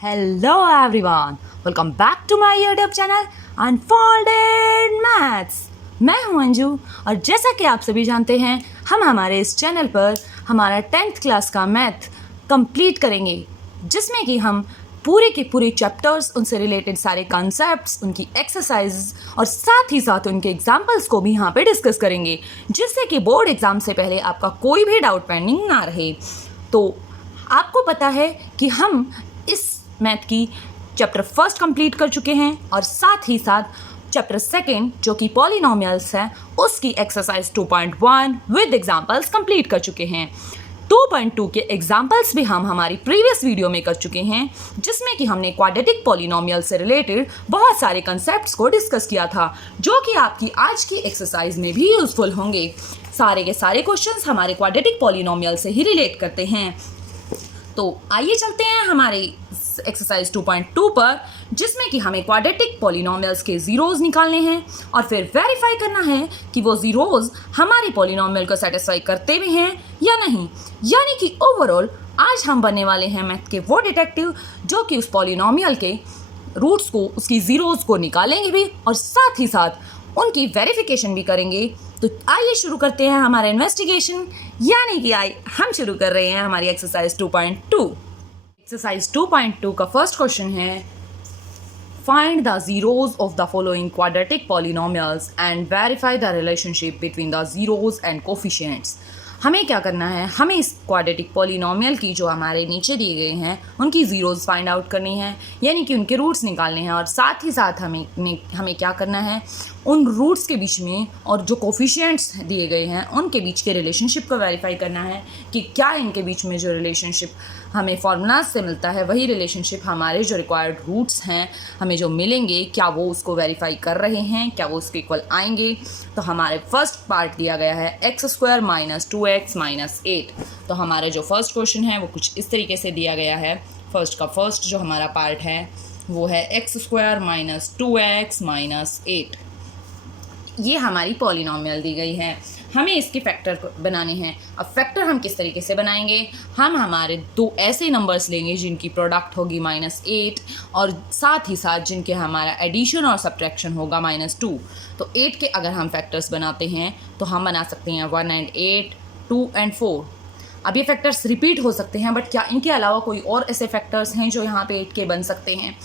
Hello everyone, welcome back to my YouTube channel Unfolded Maths। मैं हूं अंजू और जैसा कि आप सभी जानते हैं हम हमारे इस चैनल पर हमारा 10th क्लास का मैथ कंप्लीट करेंगे, जिसमें कि हम पूरे के पूरे चैप्टर्स, उनसे रिलेटेड सारे कॉन्सेप्ट्स, उनकी एक्सरसाइजेस और साथ ही साथ उनके एग्जाम्पल्स को भी यहाँ पे डिस्कस करेंगे, जिससे कि बोर्ड एग्जाम से पहले आपका कोई भी डाउट पेंडिंग ना रहे। तो आपको पता है कि हम इस मैथ की चैप्टर फर्स्ट कंप्लीट कर चुके हैं और साथ ही साथ चैप्टर सेकंड जो कि पॉलिनोमियल्स है उसकी एक्सरसाइज 2.1 विद एग्जांपल्स कंप्लीट कर चुके हैं। 2.2 के एग्जांपल्स भी हम हमारी प्रीवियस वीडियो में कर चुके हैं, जिसमें कि हमने क्वाड्रेटिक पॉलिनोमियल से रिलेटेड बहुत सारे कंसेप्ट्स को डिस्कस किया था, जो कि आपकी आज की एक्सरसाइज में भी यूजफुल होंगे। सारे के सारे क्वेश्चंस हमारे क्वाड्रेटिक पॉलिनोमियल से ही रिलेट करते हैं। तो आइए चलते हैं हमारे एक्सरसाइज 2.2 पर, जिसमें कि हमें क्वाड्रेटिक पॉलिनोमियल्स के जीरोज निकालने हैं और फिर वेरीफाई करना है कि वो जीरोज हमारे पॉलिनोमियल को सेटिस्फाई करते भी हैं या नहीं। यानी कि ओवरऑल आज हम बनने वाले हैं मैथ के वो डिटेक्टिव जो कि उस पॉलिनोमियल के रूट्स को, उसकी जीरोज को निकालेंगे भी और साथ ही साथ उनकी वेरिफिकेशन भी करेंगे। तो आइए शुरू करते हैं हमारा इन्वेस्टिगेशन, यानी कि हम शुरू कर रहे हैं हमारी एक्सरसाइज 2.2। एक्सरसाइज 2.2 का फर्स्ट क्वेश्चन है, find the zeros of the following quadratic polynomials and verify the relationship between the zeros and coefficients. हमें क्या करना है, हमें इस क्वाड्रेटिक पॉलिनोमियल की जो हमारे नीचे दिए गए हैं उनकी जीरोज फाइंड आउट करनी है, यानी कि उनके रूट्स निकालने हैं, और साथ ही साथ हमें क्या करना है, उन रूट्स के बीच में और जो कोफिशिएंट्स दिए गए हैं उनके बीच के रिलेशनशिप को वेरीफाई करना है कि क्या इनके बीच में जो रिलेशनशिप हमें फॉर्मूलाज से मिलता है वही रिलेशनशिप हमारे जो रिक्वायर्ड रूट्स हैं हमें जो मिलेंगे, क्या वो उसको वेरीफाई कर रहे हैं, क्या वो उसके इक्वल आएंगे। तो हमारे फर्स्ट पार्ट दिया गया है x² - 2x - 8। तो हमारा जो फर्स्ट क्वेश्चन है वो कुछ इस तरीके से दिया गया है। फर्स्ट जो हमारा पार्ट है वो है x² - 2x - 8। ये हमारी पॉलिनोमियल दी गई है, हमें इसके फैक्टर बनाने हैं। अब फैक्टर हम किस तरीके से बनाएंगे, हम हमारे दो ऐसे नंबर्स लेंगे जिनकी प्रोडक्ट होगी -8 और साथ ही साथ जिनके हमारा एडिशन और सब्ट्रैक्शन होगा -2। तो 8 के अगर हम फैक्टर्स बनाते हैं तो हम बना सकते हैं 1 and 8, 2 and 4। अब ये फैक्टर्स रिपीट हो सकते हैं, बट क्या इनके अलावा कोई और ऐसे फैक्टर्स हैं जो यहाँ पे 8 के बन सकते हैं।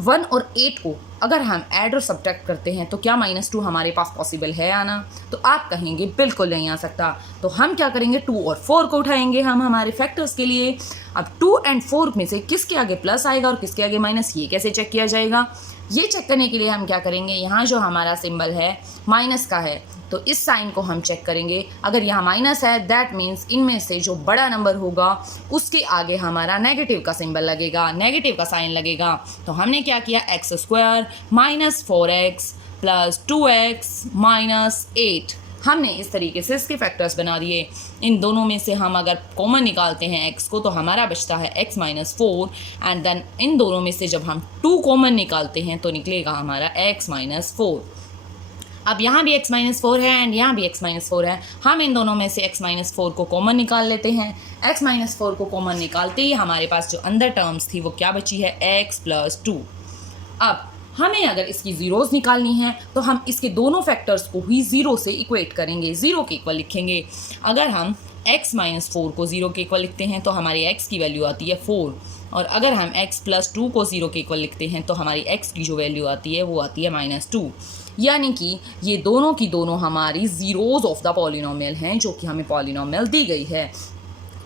1 और 8 को अगर हम ऐड और सब्ट्रैक्ट करते हैं तो क्या -2 हमारे पास पॉसिबल है आना? तो आप कहेंगे बिल्कुल नहीं आ सकता। तो हम क्या करेंगे, 2 और 4 को उठाएंगे हम हमारे फैक्टर्स के लिए। अब 2 and 4 में से किसके आगे प्लस आएगा और किसके आगे माइनस, ये कैसे चेक किया जाएगा? ये चेक करने के लिए हम क्या करेंगे, यहाँ जो हमारा सिंबल है माइनस का है तो इस साइन को हम चेक करेंगे। अगर यहाँ माइनस है दैट मीन्स इनमें से जो बड़ा नंबर होगा उसके आगे हमारा नेगेटिव का सिंबल लगेगा, नेगेटिव का साइन लगेगा। तो हमने क्या किया, x² - 4x + 2x - 8। हमने इस तरीके से इसके फैक्टर्स बना दिए। इन दोनों में से हम अगर कॉमन निकालते हैं x को तो हमारा बचता है x - 4, एंड देन इन दोनों में से जब हम 2 कॉमन निकालते हैं तो निकलेगा हमारा x - 4। अब यहाँ भी x - 4 है एंड यहाँ भी x - 4 है। हम इन दोनों में से x - 4 को कॉमन निकाल लेते हैं। x - 4 को कॉमन निकालते ही हमारे पास जो अंदर टर्म्स थी वो क्या बची है, x + 2। अब हमें अगर इसकी जीरोज निकालनी है तो हम इसके दोनों फैक्टर्स को ही 0 से इक्वेट करेंगे, 0 के इक्वल लिखेंगे। अगर हम x - 4 को 0 के इक्वल लिखते हैं तो हमारी x की वैल्यू आती है 4, और अगर हम x + 2 को 0 के इक्वल लिखते हैं तो हमारी x की जो वैल्यू आती है वो आती है -2। यानी कि ये दोनों की दोनों हमारी जीरोज ऑफ द पॉलिनोमियल हैं जो कि हमें पॉलिनोमियल दी गई है।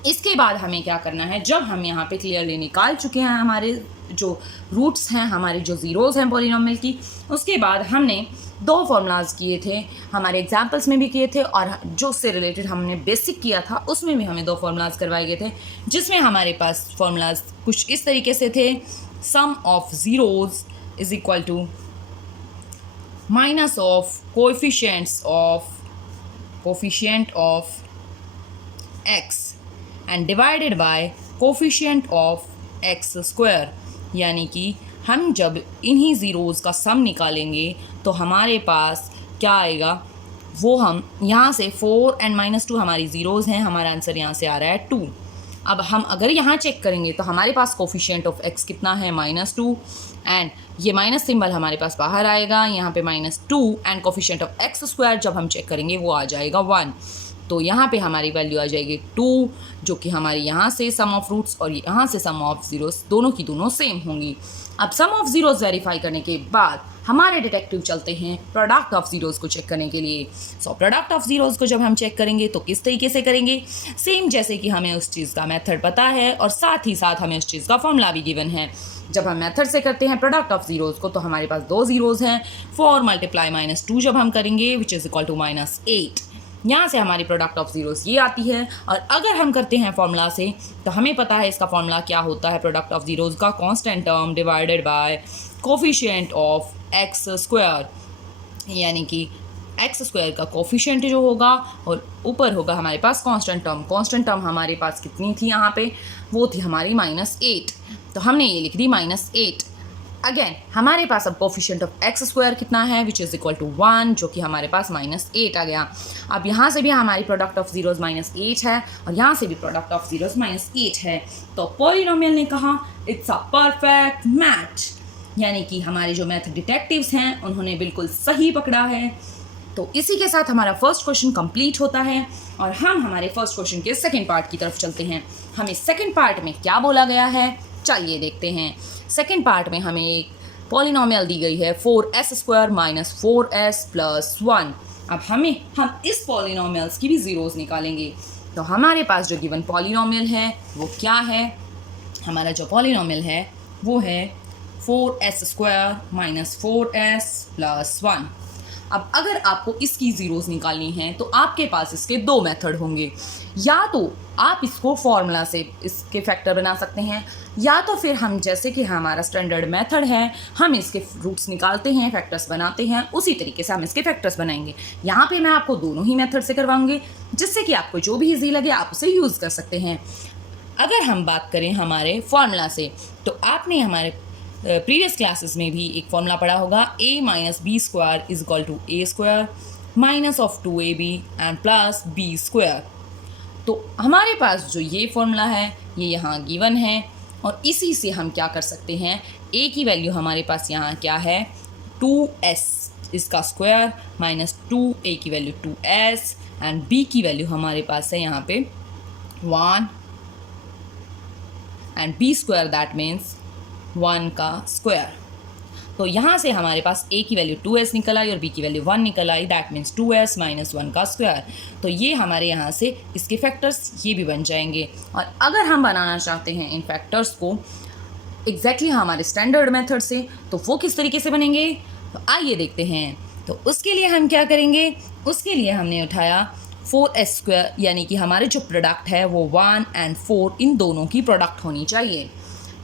इसके बाद हमें क्या करना है, जब हम यहाँ पे क्लियरली निकाल चुके हैं हमारे जो रूट्स हैं, हमारे जो जीरोज हैं पॉलिनोमियल की, उसके बाद हमने 2 फॉर्मूलाज किए थे, हमारे एग्जाम्पल्स में भी किए थे और जो उससे रिलेटेड हमने बेसिक किया था उसमें भी हमें 2 फॉर्मूलाज करवाए गए थे, जिसमें हमारे पास फॉर्मूलाज कुछ इस तरीके से थे। Sum of zeros is equal to minus of coefficient of x and divided by coefficient of x²। यानी कि हम जब इन्हीं ज़ीरोज़ का सम निकालेंगे तो हमारे पास क्या आएगा, वो हम यहाँ से 4 and -2 हमारी ज़ीरोज़ हैं, हमारा आंसर यहाँ से आ रहा है 2। अब हम अगर यहाँ चेक करेंगे तो हमारे पास कोफिशिएंट ऑफ x कितना है -2 एंड ये माइनस सिंबल हमारे पास बाहर आएगा, यहाँ पे -2 and coefficient of x square जब हम चेक करेंगे वो आ जाएगा 1। तो यहाँ पे हमारी वैल्यू आ जाएगी 2, जो कि हमारी यहाँ से सम ऑफ रूट्स और यहाँ से सम ऑफ ज़ीरोस दोनों की दोनों सेम होंगी। अब सम ऑफ ज़ीरोस वेरीफाई करने के बाद हमारे डिटेक्टिव चलते हैं प्रोडक्ट ऑफ ज़ीरोस को चेक करने के लिए। सो प्रोडक्ट ऑफ ज़ीरोस को जब हम चेक करेंगे तो किस तरीके से करेंगे, सेम जैसे कि हमें उस चीज़ का मेथड पता है और साथ ही साथ हमें उस चीज़ का फॉर्मूला भी गिवन है। जब हम मेथड से करते हैं प्रोडक्ट ऑफ ज़ीरोस को तो हमारे पास 2 ज़ीरोज़ हैं। 4 मल्टीप्लाई -2 जब हम करेंगे विच इज़ इक्वल टू -8, यहाँ से हमारी प्रोडक्ट ऑफ ज़ीरोस ये आती है। और अगर हम करते हैं फॉर्मूला से तो हमें पता है इसका फॉर्मूला क्या होता है, प्रोडक्ट ऑफ ज़ीरोस का constant term divided by coefficient of x square, यानी कि x स्क्वायर का कोफिशिएंट जो होगा और ऊपर होगा हमारे पास कांस्टेंट टर्म। कांस्टेंट टर्म हमारे पास कितनी थी यहाँ पे, वो थी हमारी -8, तो हमने ये लिख दी -8। अगेन हमारे पास अब कोफिशिएंट ऑफ x स्क्वायर कितना है विच इज़ इक्वल टू 1, जो कि हमारे पास -8 आ गया। अब यहाँ से भी हमारी प्रोडक्ट ऑफ ज़ीरोस -8 है और यहाँ से भी प्रोडक्ट ऑफ ज़ीरोस -8 है। तो पॉलिनोमियल ने कहा इट्स अ परफेक्ट मैच, यानी कि हमारे जो मैथ डिटेक्टिव्स हैं उन्होंने बिल्कुल सही पकड़ा है। तो इसी के साथ हमारा फर्स्ट क्वेश्चन कंप्लीट होता है और हम हमारे फर्स्ट क्वेश्चन के सेकंड पार्ट की तरफ चलते हैं। हमें सेकंड पार्ट में क्या बोला गया है, चलिए देखते हैं। सेकंड पार्ट में हमें एक पॉलिनोमियल दी गई है 4s square minus 4s plus 1। अब हम इस पॉलिनोमियल्स की भी ज़ीरोज़ निकालेंगे। तो हमारे पास जो गिवन पॉलिनोमियल है वो क्या है, हमारा जो पॉलिनोमियल है वो है 4s square minus 4s plus 1। अब अगर आपको इसकी ज़ीरोज़ निकालनी है तो आपके पास इसके 2 मेथड होंगे। या तो आप इसको फॉर्मूला से इसके फैक्टर बना सकते हैं, या तो फिर हम जैसे कि हमारा स्टैंडर्ड मेथड है हम इसके रूट्स निकालते हैं, फैक्टर्स बनाते हैं, उसी तरीके से हम इसके फैक्टर्स बनाएंगे। यहाँ पे मैं आपको दोनों ही मेथड से करवाऊंगी, जिससे कि आपको जो भी ईजी लगे आप उसे यूज़ कर सकते हैं। अगर हम बात करें हमारे फॉर्मूला से तो आपने हमारे प्रीवियस क्लासेस में भी एक फॉर्मूला पढ़ा होगा, a minus b square is equal to a square minus of 2ab and plus b square. तो हमारे पास जो ये फॉर्मूला है ये यहाँ गिवन है और इसी से हम क्या कर सकते हैं, a की वैल्यू हमारे पास यहाँ क्या है 2s इसका स्क्वायर माइनस 2a की वैल्यू 2s एंड b की वैल्यू हमारे पास है यहाँ पे 1 and b square that means 1 का स्क्वायर। तो यहाँ से हमारे पास a की वैल्यू 2s निकल आई और b की वैल्यू 1 निकल आई, दैट मीन्स 2s माइनस 1 का स्क्वायर। तो ये हमारे यहाँ से इसके फैक्टर्स ये भी बन जाएंगे। और अगर हम बनाना चाहते हैं इन फैक्टर्स को एग्जैक्टली हमारे स्टैंडर्ड मेथड से तो वो किस तरीके से बनेंगे, तो आइए देखते हैं। तो उसके लिए हम क्या करेंगे, उसके लिए हमने उठाया 4s स्क्वायर, यानी कि हमारे जो प्रोडक्ट है वो 1 एंड 4 इन दोनों की प्रोडक्ट होनी चाहिए।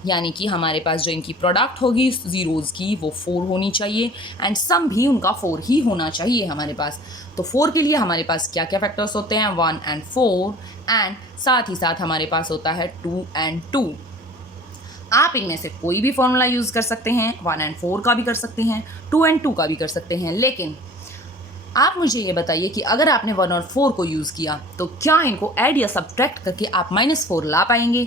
यानी कि हमारे पास जो इनकी प्रोडक्ट होगी ज़ीरोज़ की वो 4 होनी चाहिए एंड सम भी उनका 4 ही होना चाहिए हमारे पास। तो 4 के लिए हमारे पास क्या क्या फैक्टर्स होते हैं, 1 एंड 4 एंड साथ ही साथ हमारे पास होता है 2 एंड 2। आप इनमें से कोई भी फॉर्मूला यूज़ कर सकते हैं, 1 एंड 4 का भी कर सकते हैं, 2 एंड 2 का भी कर सकते हैं। लेकिन आप मुझे ये बताइए कि अगर आपने 1 और 4 को यूज़ किया तो क्या इनको ऐड या सब्ट्रैक्ट करके आप -4 ला पाएंगे।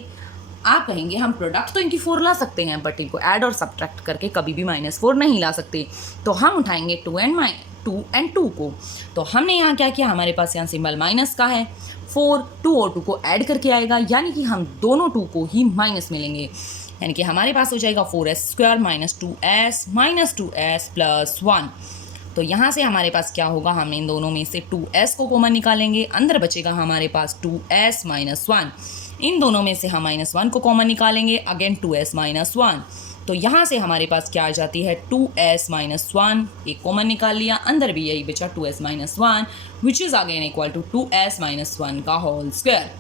आप कहेंगे हम प्रोडक्ट तो इनकी 4 ला सकते हैं बट इनको ऐड और सब्ट्रैक्ट करके कभी भी -4 नहीं ला सकते। तो हम उठाएंगे 2 एंड 2 को। तो हमने यहाँ क्या किया, हमारे पास यहाँ सिंबल माइनस का है, 4 2 और 2 को ऐड करके आएगा, यानी कि हम दोनों 2 को ही माइनस मिलेंगे। यानी कि हमारे पास हो जाएगा 4s square minus 2s plus 1। तो यहाँ से हमारे पास क्या होगा, हम इन दोनों में से 2s को कॉमन निकालेंगे, अंदर बचेगा हमारे पास 2s माइनस 1। इन दोनों में से हम -1 को कॉमन निकालेंगे, अगेन 2s माइनस 1। तो यहाँ से हमारे पास क्या आ जाती है 2s माइनस 1, एक कॉमन निकाल लिया, अंदर भी यही बचा 2s minus 1 which is again equal to 2s minus 1 का होल स्क्वायर।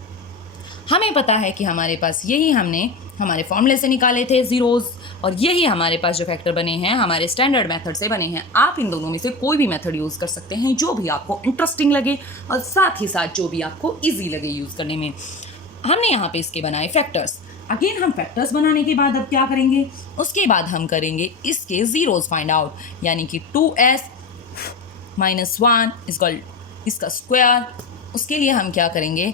हमें पता है कि हमारे पास यही हमने हमारे फॉर्मूले से निकाले थे ज़ीरोज़ और यही हमारे पास जो फैक्टर बने हैं हमारे स्टैंडर्ड मेथड से बने हैं। आप इन दोनों में से कोई भी मेथड यूज़ कर सकते हैं जो भी आपको इंटरेस्टिंग लगे और साथ ही साथ जो भी आपको ईजी लगे यूज़ करने में। हमने यहाँ पे इसके बनाए फैक्टर्स। अगेन हम फैक्टर्स बनाने के बाद अब क्या करेंगे, उसके बाद हम करेंगे इसके ज़ीरोज़ फाइंड आउट, यानी कि 2s माइनस 1 इसका स्क्वायर। उसके लिए हम क्या करेंगे,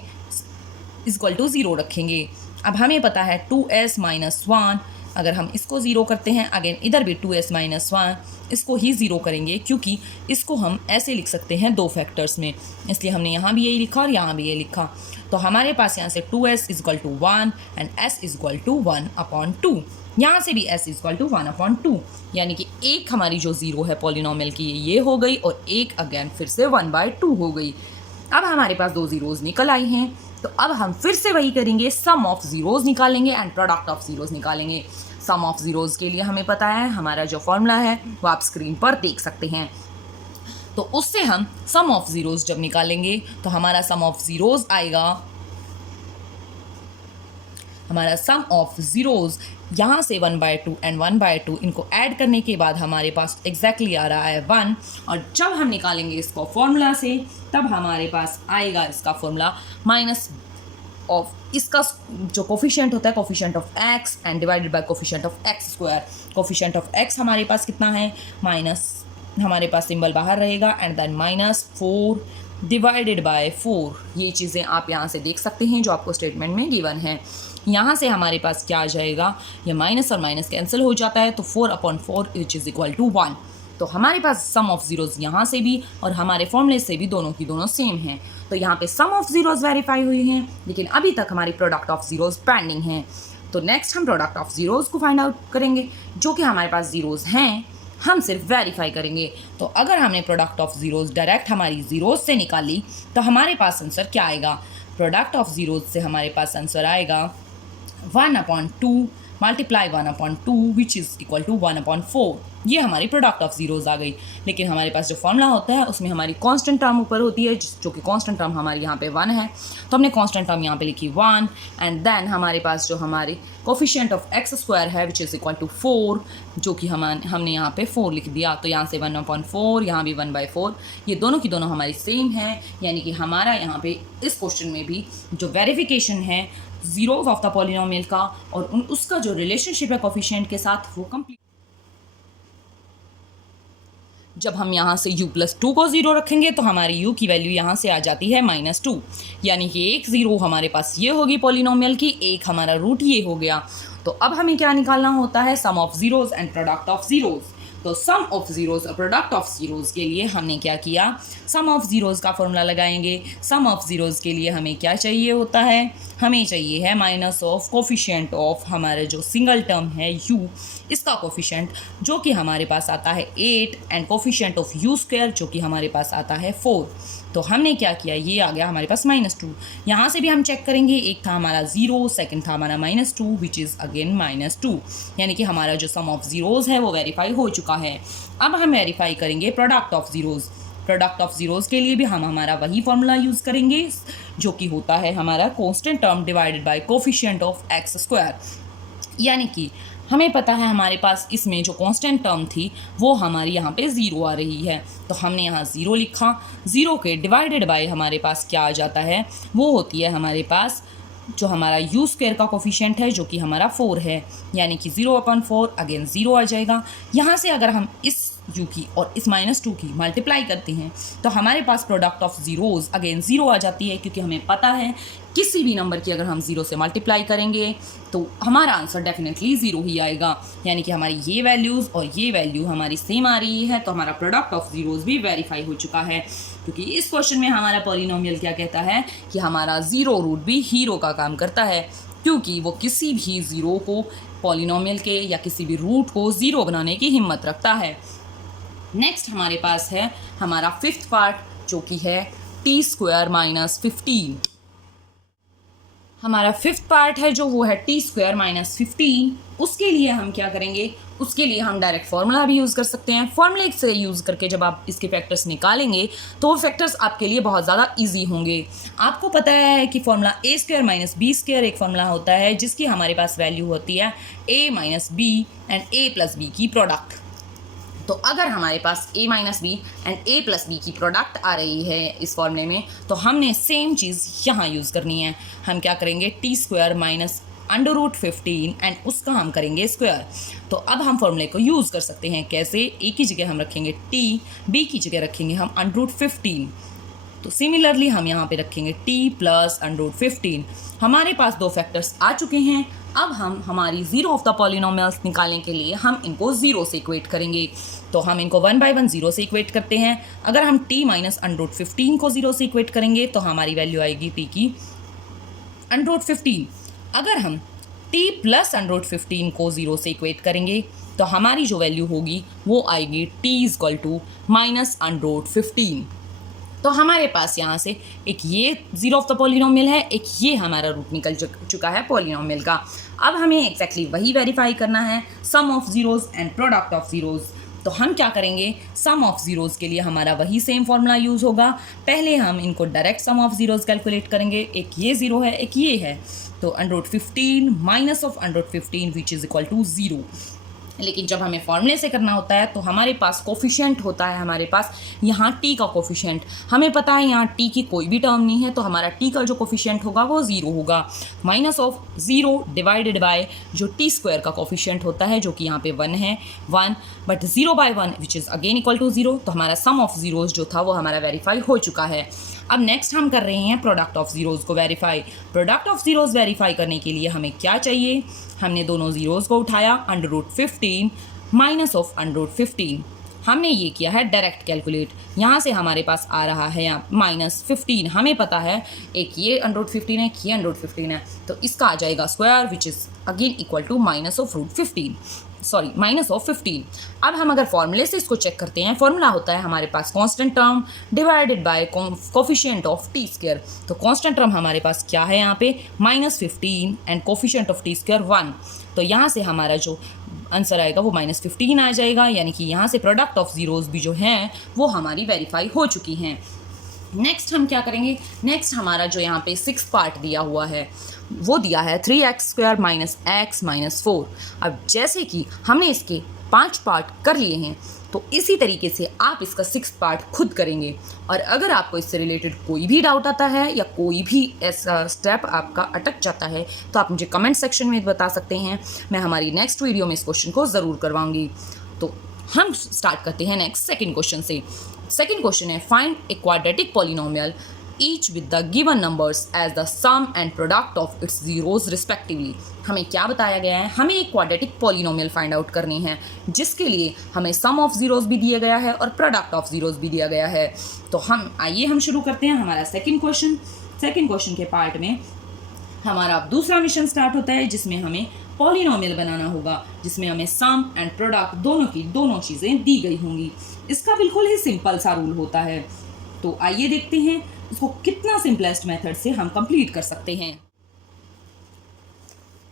इक्वल टू 0 रखेंगे। अब हमें पता है 2s माइनस 1, अगर हम इसको 0 करते हैं, अगेन इधर भी 2s माइनस 1, इसको ही 0 करेंगे क्योंकि इसको हम ऐसे लिख सकते हैं 2 फैक्टर्स में, इसलिए हमने यहाँ भी यही लिखा और यहाँ भी यही लिखा। तो हमारे पास यहाँ से 2s equal to 1 and s equal to 1/2, यहाँ से भी s इक्वल टू 1/2, यानी कि एक हमारी जो 0 है पॉलिनोमियल की ये हो गई और एक अगेन फिर से 1/2 हो गई। अब हमारे पास 2 ज़ीरोज़ निकल आई हैं, तो अब हम फिर से वही करेंगे, सम ऑफ ज़ीरोज़ निकालेंगे एंड प्रोडक्ट ऑफ ज़ीरोज़ निकालेंगे। सम ऑफ ज़ीरोज़ के लिए हमें पता है हमारा जो फॉर्मूला है वो आप स्क्रीन पर देख सकते हैं। तो उससे हम सम ऑफ ज़ीरोज़ जब निकालेंगे तो हमारा सम ऑफ ज़ीरोज़ आएगा, हमारा सम ऑफ ज़ीरोज़ यहाँ से 1/2 एंड 1/2 इनको ऐड करने के बाद हमारे पास एग्जैक्टली आ रहा है 1, और जब हम निकालेंगे इसको फॉर्मूला से तब हमारे पास आएगा इसका फॉर्मूला माइनस ऑफ इसका जो कोफिशिएंट होता है coefficient of x and divided by coefficient of x square. Coefficient of x हमारे पास कितना है, माइनस, हमारे पास सिंबल बाहर रहेगा एंड देन -4 डिवाइडेड बाय 4। ये चीज़ें आप यहाँ से देख सकते हैं जो आपको स्टेटमेंट में गिवन है। यहाँ से हमारे पास क्या आ जाएगा, ये माइनस और माइनस कैंसिल हो जाता है, तो 4/4 विच इज़ इक्वल टू 1। तो हमारे पास सम ऑफ ज़ीरोज़ यहाँ से भी और हमारे फॉर्मूले से भी दोनों की दोनों सेम हैं। तो यहाँ पे सम ऑफ ज़ीरोज़ वेरीफाई हुई हैं, लेकिन अभी तक हमारी प्रोडक्ट ऑफ ज़ीरोज़ पेंडिंग हैं। तो नेक्स्ट हम प्रोडक्ट ऑफ ज़ीरोज़ को फाइंड आउट करेंगे, जो कि हमारे पास ज़ीरोज़ हैं, हम सिर्फ वेरीफाई करेंगे। तो अगर हमने प्रोडक्ट ऑफ ज़ीरोज़ डायरेक्ट हमारी ज़ीरोज़ से निकाली तो हमारे पास आंसर क्या आएगा, प्रोडक्ट ऑफ ज़ीरोज़ से हमारे पास आंसर आएगा 1/2 multiply 1/2 which is equal to 1/4। ये हमारी प्रोडक्ट ऑफ ज़ीरोज़ आ गई। लेकिन हमारे पास जो फॉर्मूला होता है उसमें हमारी कांस्टेंट टर्म ऊपर होती है, जो कि कांस्टेंट टर्म हमारी यहाँ पे 1 है, तो हमने कांस्टेंट टर्म यहाँ पे लिखी 1 एंड देन हमारे पास जो हमारी कोफिशिएंट ऑफ x स्क्वायर है विच इज़ इक्वल टू 4, जो कि हमने यहाँ पे 4 लिख दिया। तो यहाँ से 1/4, यहाँ भी 1/4, ये दोनों की दोनों हमारी सेम है, यानी कि हमारा यहाँ पे इस क्वेश्चन में भी जो वेरिफिकेशन है ज़ीरोज़ ऑफ द पॉलिनोमियल का और उसका जो रिलेशनशिप है कोफिशिएंट के साथ वो कंप्लीट। जब हम यहाँ से u+2 को 0 रखेंगे तो हमारी u की वैल्यू यहाँ से आ जाती है -2, यानी कि एक 0 हमारे पास ये होगी पॉलिनोमियल की, एक हमारा रूट ये हो गया। तो अब हमें क्या निकालना होता है, sum of zeros and product of zeros. तो सम ऑफ ज़ीरोज़ और प्रोडक्ट ऑफ ज़ीरोज़ के लिए हमने क्या किया, सम ऑफ ज़ीरोज़ का फॉर्मूला लगाएंगे। सम ऑफ ज़ीरोज़ के लिए हमें क्या चाहिए होता है, हमें चाहिए है माइनस ऑफ कोफिशिएंट ऑफ हमारे जो सिंगल टर्म है u, इसका कोफिशिएंट जो कि हमारे पास आता है 8 and coefficient of u square जो कि हमारे पास आता है 4। तो हमने क्या किया, ये आ गया हमारे पास -2। यहाँ से भी हम चेक करेंगे, एक था हमारा 0, सेकंड था हमारा -2 विच इज़ अगेन -2, यानी कि हमारा जो सम ऑफ ज़ीरोज़ है वो वेरीफाई हो चुका है। अब हम वेरीफाई करेंगे product of zeros. Product of zeros के लिए भी हम हमारा वही फॉर्मूला यूज़ करेंगे जो कि होता है हमारा constant term divided by coefficient of x square, यानी कि हमें पता है हमारे पास इसमें जो कांस्टेंट टर्म थी वो हमारी यहाँ पे 0 आ रही है, तो हमने यहाँ 0 लिखा। 0 के डिवाइडेड बाय हमारे पास क्या आ जाता है, वो होती है हमारे पास जो हमारा u स्क्वायर का कोफिशिएंट है जो कि हमारा 4 है, यानी कि 0/4 अगेन 0 आ जाएगा। यहाँ से अगर हम इस u की और इस -2 की मल्टीप्लाई करते हैं तो हमारे पास प्रोडक्ट ऑफ ज़ीरोज़ अगेन 0 आ जाती है, क्योंकि हमें पता है किसी भी नंबर की अगर हम 0 से मल्टीप्लाई करेंगे तो हमारा आंसर डेफिनेटली 0 ही आएगा, यानी कि हमारी ये वैल्यूज़ और ये वैल्यू हमारी सेम आ रही है। तो हमारा प्रोडक्ट ऑफ ज़ीरोज़ भी वेरीफाई हो चुका है, क्योंकि इस क्वेश्चन में हमारा पॉलिनोमियल क्या कहता है कि हमारा 0 रूट भी हीरो का काम करता है, क्योंकि वो किसी भी 0 को पॉलिनोमियल के या किसी भी रूट को 0 बनाने की हिम्मत रखता है। नेक्स्ट हमारे पास है हमारा 5th पार्ट जो कि है t² - 15। हमारा 5th पार्ट है जो वो है t² - 15। उसके लिए हम क्या करेंगे, उसके लिए हम डायरेक्ट फार्मूला भी यूज़ कर सकते हैं। फार्मूले से यूज़ करके जब आप इसके फैक्टर्स निकालेंगे तो वो फैक्टर्स आपके लिए बहुत ज़्यादा इजी होंगे। आपको पता है कि फार्मूला a² - b² एक फार्मूला होता है जिसकी हमारे पास वैल्यू होती है a - b and a + b की प्रोडक्ट। तो अगर हमारे पास a - b and a + b की प्रोडक्ट आ रही है इस फॉर्मूले में, तो हमने सेम चीज़ यहाँ यूज़ करनी है। हम क्या करेंगे, t² - √15 एंड उसका हम करेंगे स्क्वायर। तो अब हम फॉर्मूले को यूज़ कर सकते हैं। कैसे, a की जगह हम रखेंगे t, b की जगह रखेंगे हम √15। तो सिमिलरली हम यहाँ पे रखेंगे t प्लस √15। हमारे पास दो फैक्टर्स आ चुके हैं। अब हम हमारी जीरो ऑफ द पॉलिनोमियल्स निकालने के लिए हम इनको जीरो से इक्वेट करेंगे। तो हम इनको 1 बाय 1 जीरो से इक्वेट करते हैं। अगर हम t माइनस √15 को जीरो से इक्वेट करेंगे तो हमारी वैल्यू आएगी t की √15। अगर हम t प्लस √15 को जीरो से इक्वेट करेंगे तो हमारी जो वैल्यू होगी वो आएगी t इक्वल टू माइनस √15। तो हमारे पास यहाँ से एक ये जीरो ऑफ द पॉलिनोमियल है, एक ये हमारा रूट निकल चुका है पॉलिनोमियल का। अब हमें एक्जैक्टली वही वेरीफाई करना है, sum of zeros and product of zeros. तो हम क्या करेंगे, सम ऑफ जीरोज के लिए हमारा वही सेम फॉर्मूला यूज़ होगा। पहले हम इनको direct sum of zeros calculate करेंगे। एक ये जीरो है, एक ये है, तो √15 minus of √15 which is equal to 0। लेकिन जब हमें फॉर्मूले से करना होता है तो हमारे पास कोफिशिएंट होता है, हमारे पास यहाँ t का कोफिशिएंट। हमें पता है यहाँ t की कोई भी टर्म नहीं है, तो हमारा t का जो कोफिशिएंट होगा वो 0 होगा। माइनस ऑफ 0 डिवाइडेड बाय जो t स्क्वायर का कोफिशिएंट होता है जो कि यहाँ पे 1 है, 1 but 0 by 1 which is again equal to 0। तो हमारा सम ऑफ जीरोज़ जो था वो हमारा वेरीफाई हो चुका है। अब नेक्स्ट हम कर रहे हैं प्रोडक्ट ऑफ जीरोज़ को verify. Product of zeros verify करने के लिए हमें क्या चाहिए, हमने दोनों जीरोज़ को उठाया, √15 माइनस ऑफ √15। हमने ये किया है डायरेक्ट कैलकुलेट। यहाँ से हमारे पास आ रहा है यहाँ -15। हमें पता है एक ये √15 है, एक ये √15 है, तो इसका आ जाएगा square which is again equal to minus of √15। अब हम अगर फॉर्मूले से इसको चेक करते हैं, फॉर्मूला होता है हमारे पास constant term divided by coefficient of t square. तो कांस्टेंट टर्म हमारे पास क्या है यहाँ पे -15 and coefficient of t square 1। तो यहाँ से हमारा जो आंसर आएगा वो -15 आ जाएगा, यानी कि यहाँ से प्रोडक्ट ऑफ जीरोज़ भी जो हैं वो हमारी वेरीफाई हो चुकी हैं। नेक्स्ट हम क्या करेंगे, नेक्स्ट हमारा जो यहाँ पे 6th पार्ट दिया हुआ है वो दिया है 3x² माइनस x माइनस 4। अब जैसे कि हमने इसके 5 पार्ट कर लिए हैं तो इसी तरीके से आप इसका 6th पार्ट खुद करेंगे। और अगर आपको इससे रिलेटेड कोई भी डाउट आता है या कोई भी ऐसा स्टेप आपका अटक जाता है तो आप मुझे कमेंट सेक्शन में बता सकते हैं। मैं हमारी नेक्स्ट वीडियो में इस क्वेश्चन को ज़रूर करवाऊंगी। तो हम स्टार्ट करते हैं नेक्स्ट सेकेंड क्वेश्चन से। सेकेंड क्वेश्चन है, find a quadratic polynomial each with the given numbers as the sum and product of its zeros respectively। हमें क्या बताया गया है, हमें एक क्वाड्रेटिक पॉलिनोमियल फाइंड आउट करनी है जिसके लिए हमें सम ऑफ जीरोज़ भी दिया गया है और प्रोडक्ट ऑफ जीरोज़ भी दिया गया है। तो हम शुरू करते हैं हमारा सेकंड क्वेश्चन के पार्ट में हमारा अब दूसरा मिशन स्टार्ट होता है जिसमें हमें पॉलिनोमियल बनाना होगा, जिसमें हमें सम एंड प्रोडक्ट दोनों चीज़ें दी गई होंगी। इसका बिल्कुल ही सिंपल सा रूल होता है। तो आइए देखते हैं इसको कितना सिंपलेस्ट मेथड से हम कंप्लीट कर सकते हैं।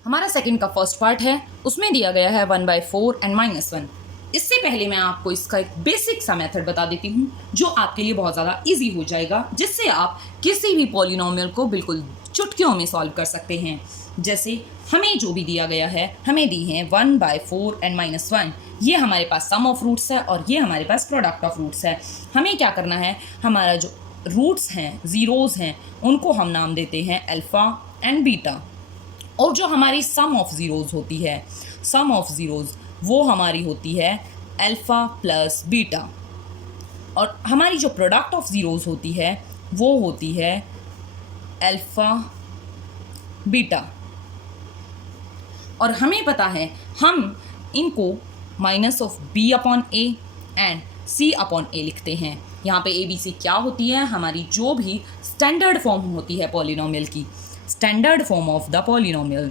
हमारा सेकंड का फर्स्ट पार्ट है, उसमें दिया गया है 1/4 एंड -1। इससे पहले मैं आपको इसका एक बेसिक सा मेथड बता देती हूँ जो आपके लिए बहुत ज़्यादा इजी हो जाएगा, जिससे आप किसी भी पॉलिनोमियल को बिल्कुल चुटकियों में सॉल्व कर सकते हैं। जैसे हमें जो भी दिया गया है, हमें दी है 1/4 एंड -1। ये हमारे पास सम ऑफ रूट्स है और ये हमारे पास प्रोडक्ट ऑफ रूट्स है। हमें क्या करना है, हमारा जो रूट्स हैं, ज़ीरोज़ हैं, उनको हम नाम देते हैं अल्फ़ा एंड बीटा। और जो हमारी सम ऑफ ज़ीरोज़ होती है, सम ऑफ ज़ीरोज़ वो हमारी होती है अल्फ़ा प्लस बीटा। और हमारी जो प्रोडक्ट ऑफ ज़ीरोज़ होती है वो होती है अल्फ़ा बीटा। और हमें पता है हम इनको -b/a एंड c/a लिखते हैं। यहाँ पे ABC क्या होती है, हमारी जो भी स्टैंडर्ड फॉर्म होती है पॉलिनोमियल की, standard form of the polynomial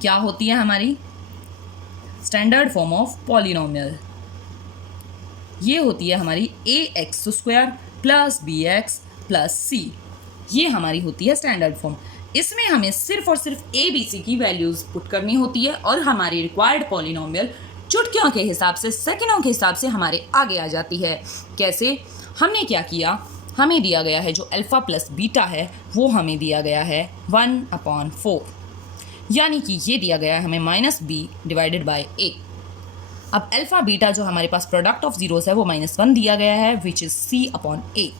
क्या होती है, हमारी स्टैंडर्ड फॉर्म ऑफ पॉलिनोमियल ये होती है हमारी ax² + bx + c। ये हमारी होती है स्टैंडर्ड फॉर्म। इसमें हमें सिर्फ और सिर्फ ABC की वैल्यूज़ पुट करनी होती है और हमारी रिक्वायर्ड पॉलिनोमियल चुटकियों के हिसाब से, सेकंडों के हिसाब से हमारे आगे आ जाती है। कैसे, हमने क्या किया, हमें दिया गया है जो अल्फ़ा प्लस बीटा है वो हमें दिया गया है 1/4, यानी कि ये दिया गया है हमें -b/a। अब अल्फ़ा बीटा जो हमारे पास प्रोडक्ट ऑफ जीरोज़ है वो -1 दिया गया है विच इज़ c/a।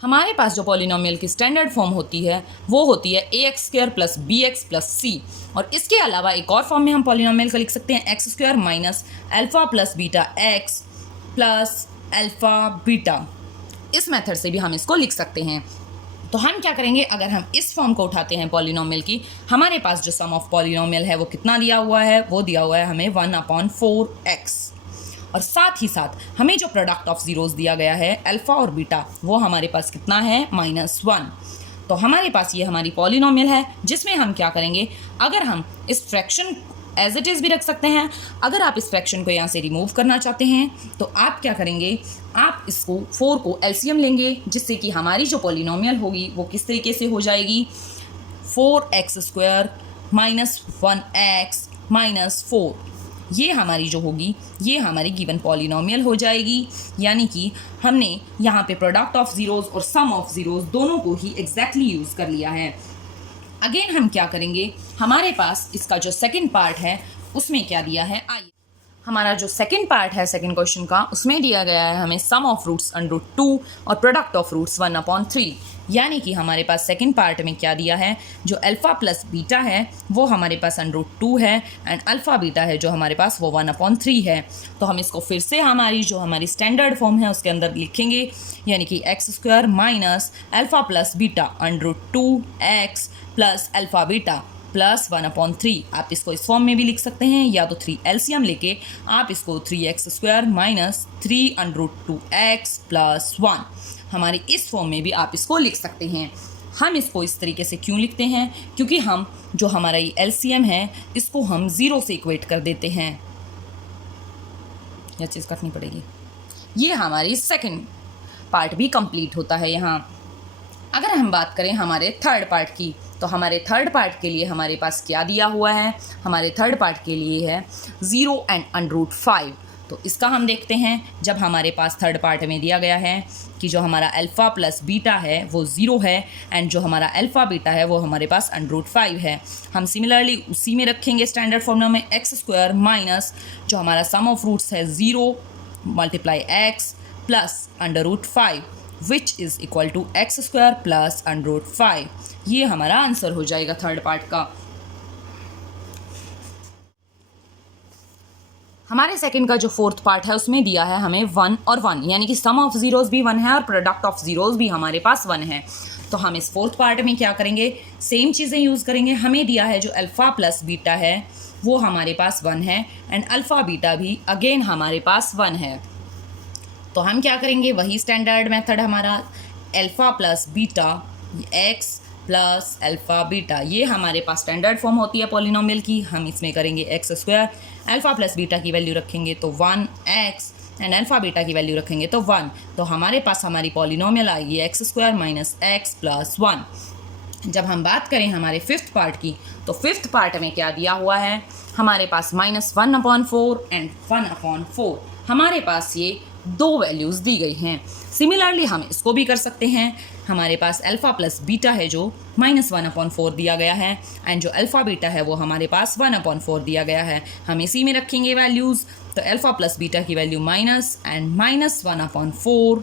हमारे पास जो पॉलिनोमियल की स्टैंडर्ड फॉर्म होती है वो होती है ax² + bx + c। और इसके अलावा एक और फॉर्म में हम पॉलिनोमियल का लिख सकते हैं x² - alpha + beta x + alpha beta. इस मेथड से भी हम इसको लिख सकते हैं। तो हम क्या करेंगे, अगर हम इस फॉर्म को उठाते हैं पॉलिनोमियल की, हमारे पास जो सम ऑफ पॉलिनोमियल है वो कितना दिया हुआ है, वो दिया हुआ है हमें 1/4x, और साथ ही साथ हमें जो प्रोडक्ट ऑफ जीरोस दिया गया है अल्फा और बीटा, वो हमारे पास कितना है -1। तो हमारे पास ये हमारी पॉलिनोमियल है जिसमें हम क्या करेंगे, अगर हम इस फ्रैक्शन एज इट इज़ भी रख सकते हैं, अगर आप इस फ्रैक्शन को यहाँ से रिमूव करना चाहते हैं तो आप क्या करेंगे, आप इसको 4 को एलसीएम लेंगे, जिससे कि हमारी जो पॉलिनोमियल होगी वो किस तरीके से हो जाएगी, 4x² - 1x - 4, ये हमारी जो होगी ये हमारी गिवन पॉलिनोमियल हो जाएगी। यानी कि हमने यहाँ पे प्रोडक्ट ऑफ जीरोस और सम ऑफ जीरोस दोनों को ही एग्जैक्टली यूज़ कर लिया है। अगेन हम क्या करेंगे, हमारे पास इसका जो सेकंड पार्ट है उसमें क्या दिया है, आइए हमारा जो सेकंड पार्ट है सेकंड क्वेश्चन का, उसमें दिया गया है हमें सम ऑफ रूट्स √2 और प्रोडक्ट ऑफ रूट्स 1/3। यानी कि हमारे पास सेकंड पार्ट में क्या दिया है, जो अल्फ़ा प्लस बीटा है वो हमारे पास √2 है, एंड अल्फ़ा बीटा है जो हमारे पास वो 1/3 है। तो हम इसको फिर से हमारी स्टैंडर्ड फॉर्म है उसके अंदर लिखेंगे, यानी कि x² minus alpha plus beta √2x plus alpha beta plus 1/3। आप इसको इस फॉर्म में भी लिख सकते हैं, या तो 3 एलसीएम लेके आप इसको 3x² माइनस 3√2x प्लस 1, हमारी इस फॉर्म में भी आप इसको लिख सकते हैं। हम इसको इस तरीके से क्यों लिखते हैं, क्योंकि हम जो हमारा ये एलसीएम है इसको हम 0 से इक्वेट कर देते हैं, यह चीज़ करनी पड़ेगी। ये हमारी सेकंड पार्ट भी कंप्लीट होता है यहाँ। अगर हम बात करें हमारे थर्ड पार्ट की, तो हमारे थर्ड पार्ट के लिए हमारे पास क्या दिया हुआ है, हमारे थर्ड पार्ट के लिए है 0 एंड √5। तो इसका हम देखते हैं, जब हमारे पास थर्ड पार्ट में दिया गया है कि जो हमारा अल्फ़ा प्लस बीटा है वो 0 है, एंड जो हमारा अल्फ़ा बीटा है वो हमारे पास √5 है। हम सिमिलरली उसी में रखेंगे स्टैंडर्ड फॉर्मूला में x² माइनस जो हमारा सम ऑफ रूट्स है 0 × x plus √5 which is equal to x² plus √5। ये हमारा आंसर हो जाएगा थर्ड पार्ट का। हमारे सेकंड का जो फोर्थ पार्ट है उसमें दिया है हमें 1 और 1, यानी कि सम ऑफ जीरोस भी 1 है और प्रोडक्ट ऑफ जीरोस भी हमारे पास 1 है। तो हम इस फोर्थ पार्ट में क्या करेंगे, सेम चीज़ें यूज़ करेंगे। हमें दिया है जो अल्फ़ा प्लस बीटा है वो हमारे पास 1 है, एंड अल्फ़ा बीटा भी अगेन हमारे पास 1 है। तो हम क्या करेंगे, वही स्टैंडर्ड मेथड हमारा alpha plus beta x plus alpha beta, ये हमारे पास स्टैंडर्ड फॉर्म होती है पॉलिनोमियल की। हम इसमें करेंगे x², अल्फ़ा प्लस बीटा की वैल्यू रखेंगे तो 1x, एंड अल्फ़ा बीटा की वैल्यू रखेंगे तो 1। तो हमारे पास हमारी पॉलिनोमियल आएगी x² माइनस x प्लस 1। जब हम बात करें हमारे फिफ्थ पार्ट की, तो फिफ्थ पार्ट में क्या दिया हुआ है, हमारे पास -1/4 एंड 1/4, हमारे पास ये दो वैल्यूज़ दी गई हैं। सिमिलरली हम इसको भी कर सकते हैं। हमारे पास अल्फ़ा प्लस बीटा है जो -1/4 दिया गया है, एंड जो अल्फ़ा बीटा है वो हमारे पास 1/4 दिया गया है। हम इसी में रखेंगे वैल्यूज़, तो अल्फ़ा प्लस बीटा की value minus and -1/4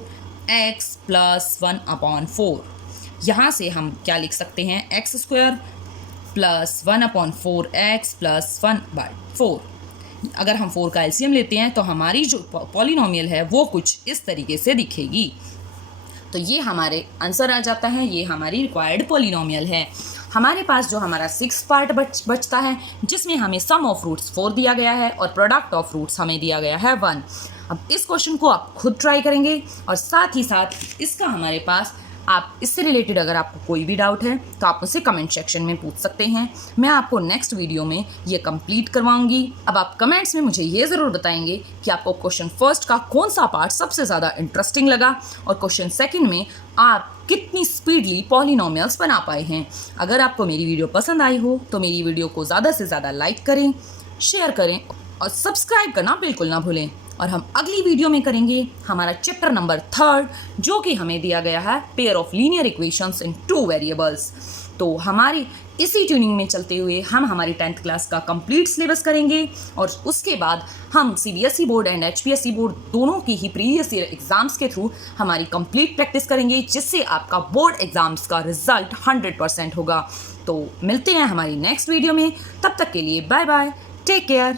x plus 1/4। यहाँ से हम क्या लिख सकते हैं, x² प्लस 1/4x प्लस 1/4। अगर हम 4 का एलसीएम लेते हैं तो हमारी जो पॉलिनोमियल है वो कुछ इस तरीके से दिखेगी। तो ये हमारे आंसर आ जाता है, ये हमारी रिक्वायर्ड पॉलिनोमियल है। हमारे पास जो हमारा 6 पार्ट बचता है, जिसमें हमें सम ऑफ रूट्स 4 दिया गया है और प्रोडक्ट ऑफ रूट्स हमें दिया गया है 1। अब इस क्वेश्चन को आप खुद ट्राई करेंगे, और साथ ही साथ इसका हमारे पास आप इससे रिलेटेड अगर आपको कोई भी डाउट है तो आप मुझसे कमेंट सेक्शन में पूछ सकते हैं। मैं आपको नेक्स्ट वीडियो में ये कंप्लीट करवाऊंगी। अब आप कमेंट्स में मुझे ये ज़रूर बताएंगे कि आपको क्वेश्चन फर्स्ट का कौन सा पार्ट सबसे ज़्यादा इंटरेस्टिंग लगा, और क्वेश्चन सेकंड में आप कितनी स्पीडली पॉलिनोमियल्स बना पाए हैं। अगर आपको मेरी वीडियो पसंद आई हो तो मेरी वीडियो को ज़्यादा से ज़्यादा लाइक करें, शेयर करें और सब्सक्राइब करना बिल्कुल ना भूलें। और हम अगली वीडियो में करेंगे हमारा चैप्टर नंबर 3, जो कि हमें दिया गया है pair of linear equations in 2 variables. तो हमारी इसी ट्यूनिंग में चलते हुए हम हमारी 10th क्लास का कंप्लीट सिलेबस करेंगे, और उसके बाद हम CBSE board and HPSE board दोनों की ही प्रीवियस ईयर एग्जाम्स के थ्रू हमारी कंप्लीट प्रैक्टिस करेंगे, जिससे आपका बोर्ड एग्जाम्स का रिजल्ट 100% होगा। तो मिलते हैं हमारी नेक्स्ट वीडियो में, तब तक के लिए बाय बाय, टेक केयर।